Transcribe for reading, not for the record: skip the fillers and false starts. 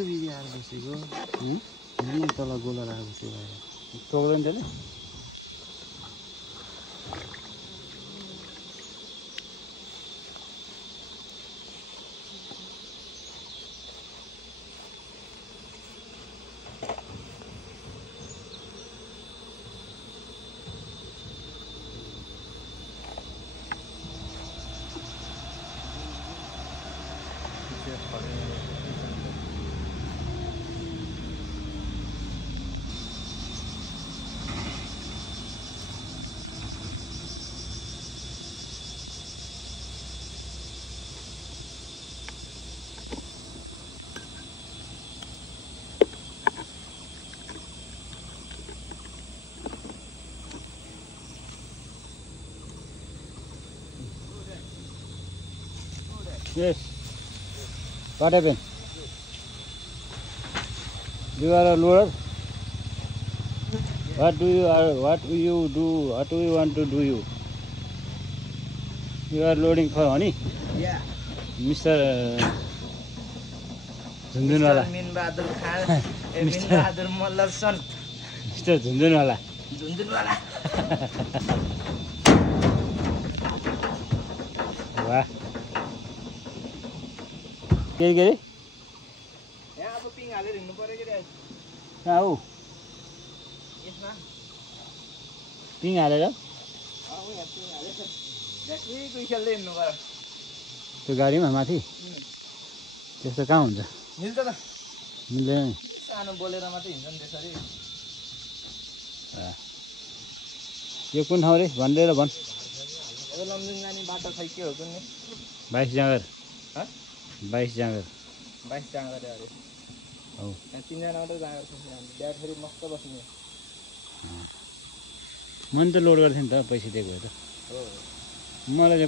कस्तो बिबी आएर बसेको हेर्नु तल गोला आएर बसेको टोक्दैन त्यसले Yes. What happened? You are a loader. What do you do? What do you want to do? You are loading for honey. Yeah. Mr. Zundunwala. Minbahadur Khan. Minbahadur Mallarson. Mr. Zundunwala. Zundunwala. Wow. के गरे यहाँ अब पिङ हालेर हिँड्नु पर्यो के रे कहाँ हो यसमा पिङ हालेर यहाँ पिङ हालेर ब्याट्री कोही खेल्दै हिँड्नु पर्यो त्यो गाडीमा माथि त्यस्तो कहाँ हुन्छ मिल्छ त मिल्दैन नि सानो बोलेर मात्रै हिँड्छ नि त्यसरी यो कुन ठाउँ रे भनेर भन् अब लमजुङ जाने बाटो खै के हो कुन्ने 22 जाँगर 22 जाँगर 22 जाँगर अरे हो यहाँ तीनजना मात्रै जाँगर छ बिहा फेरि मस्त बस्ने मैले त लोड गर्थेँ नि त पैसा दिएको भए त हो मलाई